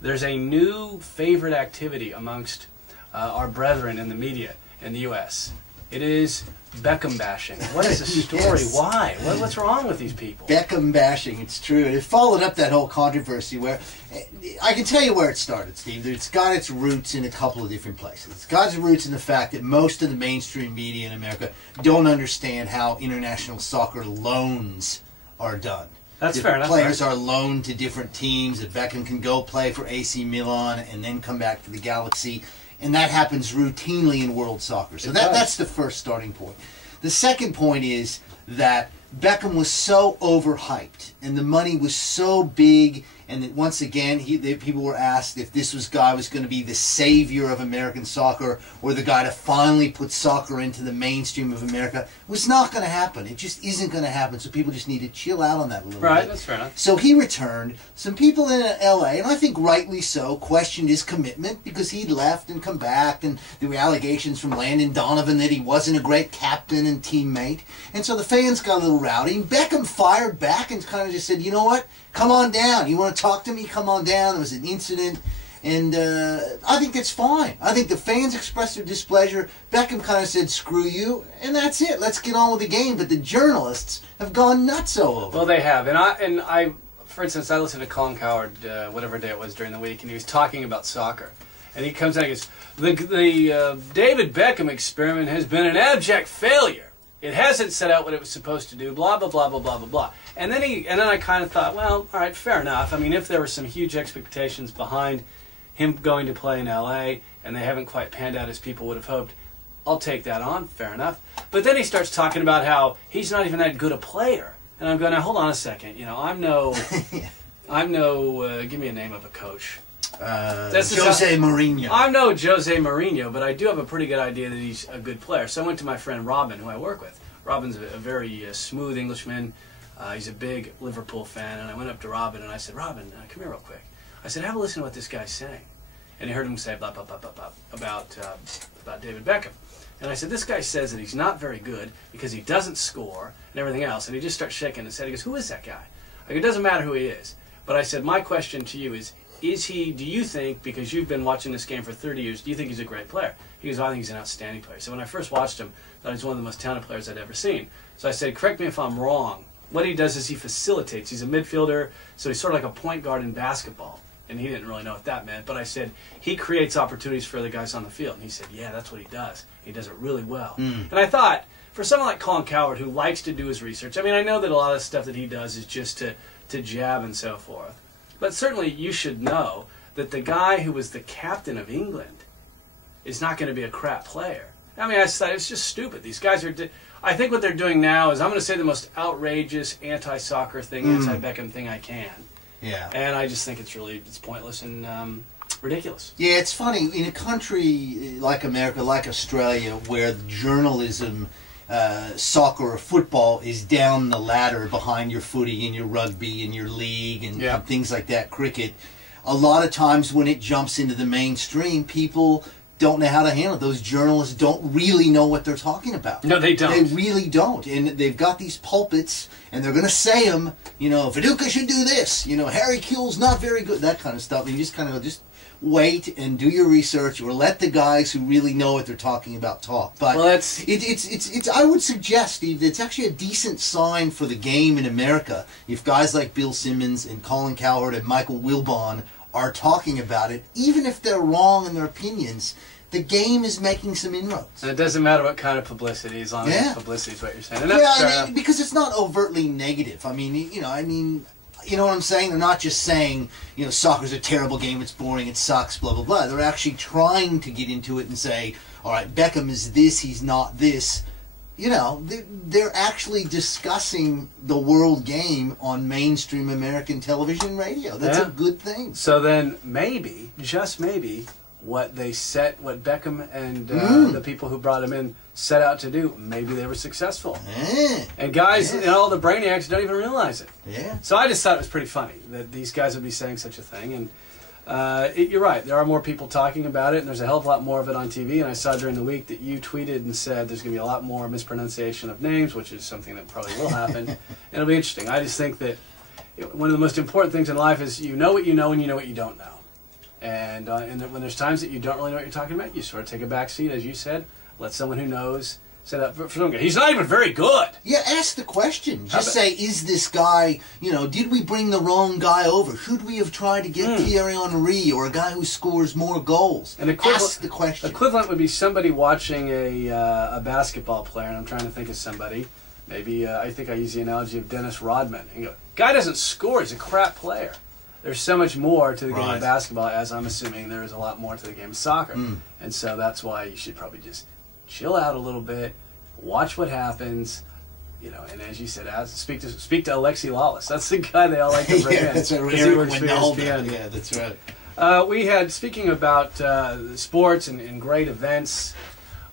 there's a new favorite activity amongst our brethren in the media in the U.S. It is Beckham bashing. What is the story? Yes. Why? What's wrong with these people? Beckham bashing, it's true. It followed up that whole controversy where, I can tell you where it started, Steve. It's got its roots in a couple of different places. It's got its roots in the fact that most of the mainstream media in America don't understand how international soccer loans are done. That's fair enough. Players are loaned to different teams. That Beckham can go play for AC Milan and then come back to the Galaxy. And that happens routinely in world soccer. So that's the first starting point. The second point is that Beckham was so overhyped and the money was so big, and that once again people were asked if this guy was going to be the savior of American soccer or the guy to finally put soccer into the mainstream of America. It was not going to happen. It just isn't going to happen. So people just need to chill out on that a little bit. Right, that's fair enough. So he returned. Some people in LA, and I think rightly so, questioned his commitment because he'd left and come back, and there were allegations from Landon Donovan that he wasn't a great captain and teammate. And so the fans got a little rowdy. And Beckham fired back and kind of just said, you know what? Come on down. You want to talk to me? Come on down. There was an incident. And I think it's fine. I think the fans expressed their displeasure. Beckham kind of said, screw you, and that's it. Let's get on with the game. But the journalists have gone nuts over it. Well, they have. And I, for instance, I listened to Colin Cowherd, whatever day it was during the week, and he was talking about soccer. And he comes out and goes, the David Beckham experiment has been an abject failure. It hasn't set out what it was supposed to do, blah, blah, blah, blah, blah, blah, blah. And then I kind of thought, well, all right, fair enough. I mean, if there were some huge expectations behind him going to play in L.A., and they haven't quite panned out as people would have hoped, I'll take that on, fair enough. But then he starts talking about how he's not even that good a player. And I'm going, now, hold on a second. You know, I'm no, give me a name of a coach. Jose Mourinho. I'm no Jose Mourinho, but I do have a pretty good idea that he's a good player. So I went to my friend Robin, who I work with. Robin's a very smooth Englishman. He's a big Liverpool fan. And I went up to Robin and I said, Robin, come here real quick. I said, have a listen to what this guy's saying. And I heard him say blah, blah, blah, blah, blah, about David Beckham. And I said, this guy says that he's not very good because he doesn't score and everything else. And he just starts shaking his head. He goes, who is that guy? Like, it doesn't matter who he is. But I said, my question to you is he, do you think, because you've been watching this game for 30 years, do you think he's a great player? He goes, I think he's an outstanding player. So when I first watched him, I thought he was one of the most talented players I'd ever seen. So I said, correct me if I'm wrong. What he does is he facilitates. He's a midfielder, so he's sort of like a point guard in basketball. And he didn't really know what that meant. But I said, he creates opportunities for other guys on the field. And he said, yeah, that's what he does. He does it really well. And I thought, for someone like Colin Cowherd, who likes to do his research, I mean, I know that a lot of stuff that he does is just to jab and so forth. But certainly you should know that the guy who was the captain of England is not going to be a crap player. I mean, I thought it's just stupid. These guys are... I think what they're doing now is, I'm going to say the most outrageous anti-soccer thing, anti-Beckham thing I can. Yeah. And I just think it's pointless and ridiculous. Yeah, it's funny. In a country like America, like Australia, where journalism, soccer or football is down the ladder behind your footy and your rugby and your league and things like that, cricket, a lot of times when it jumps into the mainstream, people don't know how to handle it. Those journalists don't really know what they're talking about. No, they don't. They really don't. And they've got these pulpits, and they're going to say them, you know, Viduka should do this, you know, Harry Kuehl's not very good, that kind of stuff. And you just kind of just wait and do your research, or let the guys who really know what they're talking about talk. But well, it's I would suggest, Steve, it's actually a decent sign for the game in America if guys like Bill Simmons and Colin Cowherd and Michael Wilbon are talking about it, even if they're wrong in their opinions. The game is making some inroads. And it doesn't matter what kind of publicity, as long as publicity is what you're saying. And that's because it's not overtly negative. I mean, you know what I'm saying? They're not just saying, you know, soccer's a terrible game, it's boring, it sucks, blah, blah, blah. They're actually trying to get into it and say, all right, Beckham is this, he's not this. You know, they're actually discussing the world game on mainstream American television and radio. That's a good thing. So then maybe, just maybe, what Beckham and the people who brought him in set out to do, maybe they were successful. And guys, and all the brainiacs don't even realize it. So I just thought it was pretty funny that these guys would be saying such a thing. And you're right, there are more people talking about it, and there's a hell of a lot more of it on TV. And I saw during the week that you tweeted and said there's going to be a lot more mispronunciation of names, which is something that probably will happen. And it'll be interesting. I just think that one of the most important things in life is you know what you know and you know what you don't know. And when there's times that you don't really know what you're talking about, you sort of take a back seat, as you said, let someone who knows set up for some guy. He's not even very good. Yeah, ask the question. Just say, is this guy, did we bring the wrong guy over? Should we have tried to get Thierry Henry or a guy who scores more goals? Ask the question. Equivalent would be somebody watching a basketball player, and I'm trying to think of somebody. Maybe I think I use the analogy of Dennis Rodman. And go, guy doesn't score, he's a crap player. There's so much more to the game of basketball, as I'm assuming there is a lot more to the game of soccer. And so that's why you should probably just chill out a little bit, watch what happens, and as you said, speak to Alexi Lawless. That's the guy they all like to bring in. That's right. He works for ESPN. Yeah, that's right. We had, speaking about sports and great events,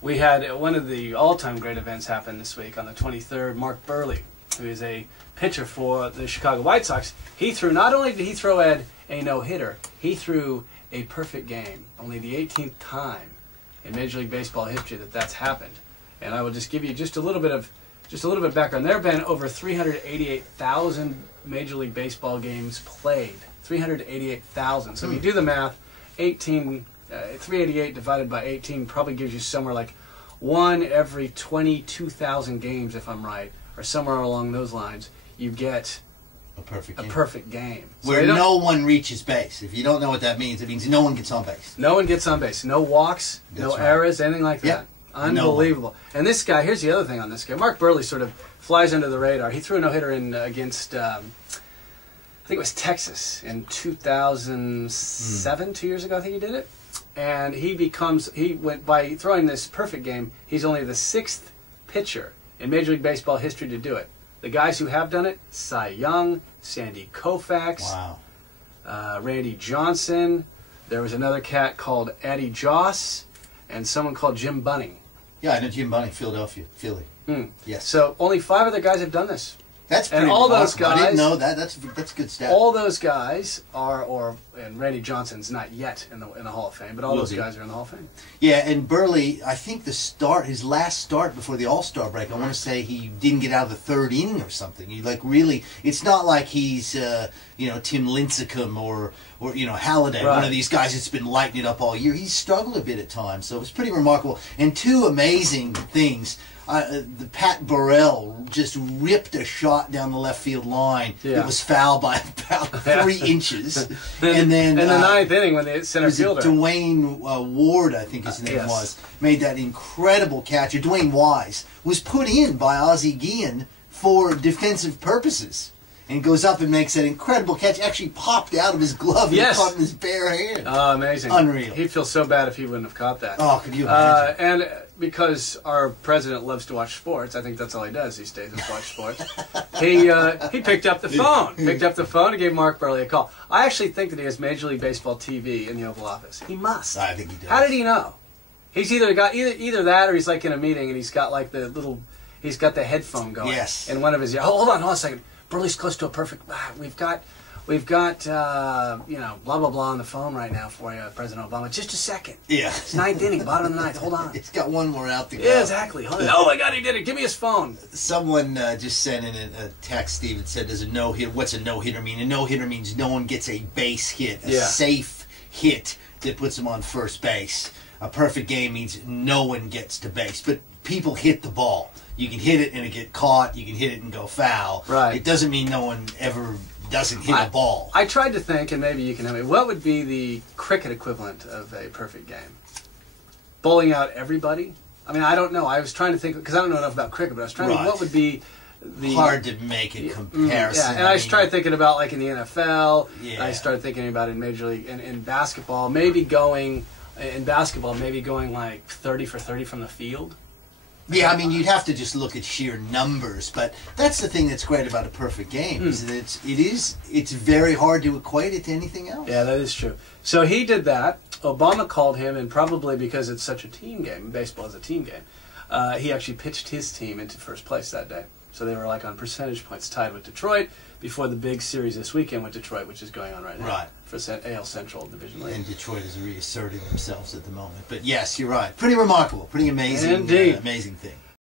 we had one of the all-time great events happen this week on the 23rd. Mark Buehrle, who is a pitcher for the Chicago White Sox, he threw, not only did he throw, Ed, a no-hitter, he threw a perfect game. Only the 18th time in Major League Baseball history that's happened. And I will just give you just a little bit of background. There have been over 388,000 Major League Baseball games played. 388,000. So if you do the math, 388 divided by 18 probably gives you somewhere like 1 every 22,000 games, if I'm right, or somewhere along those lines. You get a perfect game. So where no one reaches base. If you don't know what that means, it means no one gets on base. No one gets on base. No walks, no errors, anything like that. Yep. Unbelievable. And this guy, here's the other thing on this guy. Mark Buehrle sort of flies under the radar. He threw a no-hitter against, I think it was Texas in 2007, 2 years ago, I think he did it. And he went by throwing this perfect game, he's only the 6th pitcher in Major League Baseball history to do it. The guys who have done it, Cy Young, Sandy Koufax, Randy Johnson. There was another cat called Addie Joss, and someone called Jim Bunning. Yeah, I know Jim Bunning, Philly. Yes. So only 5 other guys have done this. That's pretty all remarkable. those guys, I didn't know that. That's good stat. All those guys are, and Randy Johnson's not yet in the Hall of Fame, but all those guys are in the Hall of Fame. Yeah, and Buehrle, I think his last start before the All-Star break, I want to say he didn't get out of the 3rd inning or something. He really, it's not like he's Tim Lincecum or Halliday, one of these guys that's been lighting it up all year. He's struggled a bit at times, so it was pretty remarkable. And 2 amazing things. The Pat Burrell just ripped a shot down the left field line. Yeah. It was foul by about 3 inches. And then in the 9th inning, when the center fielder Dwayne Ward, I think his name was, made that incredible catch. Or Dwayne Wise was put in by Ozzie Guillen for defensive purposes. And goes up and makes that incredible catch. Actually popped out of his glove and caught in his bare hand. Oh, amazing. Unreal. He'd feel so bad if he wouldn't have caught that. Oh, could you imagine? And because our president loves to watch sports, I think that's all he does these days is watch sports, he picked up the phone. Picked up the phone and gave Mark Buehrle a call. I actually think that he has Major League Baseball TV in the Oval Office. He must. I think he does. How did he know? He's either got either that or he's like in a meeting and he's got like he's got the headphone going. Yes. In one of his hold on a second. Buehrle's close to a perfect. We've got blah blah blah on the phone right now for you, President Obama. Just a second. Yeah. It's 9th inning, bottom of the 9th. Hold on. He's got one more out to go. Yeah, exactly. Oh my God, he did it. Give me his phone. Someone just sent in a text, Steve, and said, what's a no-hitter mean? A no-hitter means no one gets a base hit, a safe hit that puts them on first base. A perfect game means no one gets to base, but people hit the ball. You can hit it and it get caught. You can hit it and go foul. Right. It doesn't mean no one ever doesn't hit a ball. I tried to think, and maybe you can help me, what would be the cricket equivalent of a perfect game? Bowling out everybody? I mean, I don't know. I was trying to think, because I don't know enough about cricket, but I was trying to think, what would be the... Hard to make a comparison. Yeah, and I tried thinking about, like, in the NFL. Yeah. I started thinking about in Major League, in basketball, maybe going like 30 for 30 from the field. Yeah, I mean, you'd have to just look at sheer numbers, but that's the thing that's great about a perfect game, is that it's very hard to equate it to anything else. Yeah, that is true. So he did that. Obama called him, and probably because it's such a team game, baseball is a team game, he actually pitched his team into first place that day. So they were like on percentage points tied with Detroit before the big series this weekend with Detroit, which is going on right now. Right. For AL Central Division League. And Detroit is reasserting themselves at the moment. But yes, you're right. Pretty remarkable. Pretty amazing. Indeed. Amazing thing.